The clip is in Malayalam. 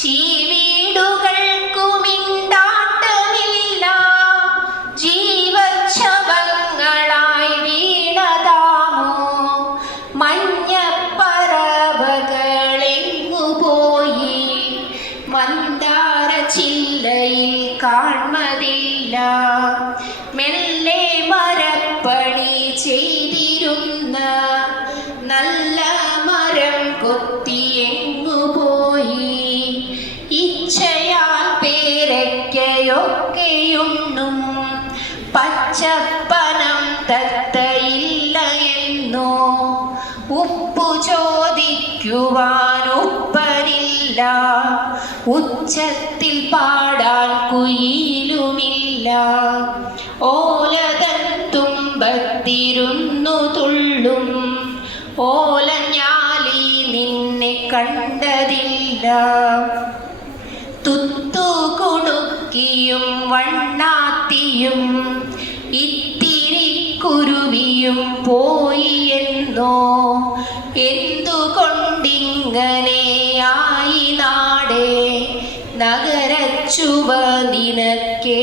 ചീവീടുകൾക്കുമിണ്ടാട്ടമില്ല, ജീവച്ഛവങ്ങളായി വീണതാമോ മഞ്ഞപ്പറവകളെങ്ങുപോയി, മന്ദാര ചില്ലയിൽ കാൺമതില്ല. മെല്ലെ മരപ്പണി ചെയ്തിരുന്ന നല്ല മരം കൊത്തിയെങ്ങുപോയി, ഇച്ഛയാൽ പേരയ്ക്കയൊക്കെയുണ്ണും പച്ചപ്പനം തത്തയില്ല എന്നോ. ഉപ്പു ചോദിക്കുവാൻ ഉപ്പനില്ല, ഉച്ചത്തിൽ പാടാൻ കുയിലുമില്ല. ഓലതൻ തുമ്പത്തിരുന്നു തുള്ളും ഓലഞ്ഞാലി നിന്നെ കണ്ടതില്ല. തുത്തുകുണുക്കിയും വണ്ണാത്തിയും ഇത്തിരി കുരുവിയും പോയി എന്നോ. എന്തുകൊണ്ടിങ്ങനെയായി നാടേ, നഗരച്ചുവ നിനക്കേ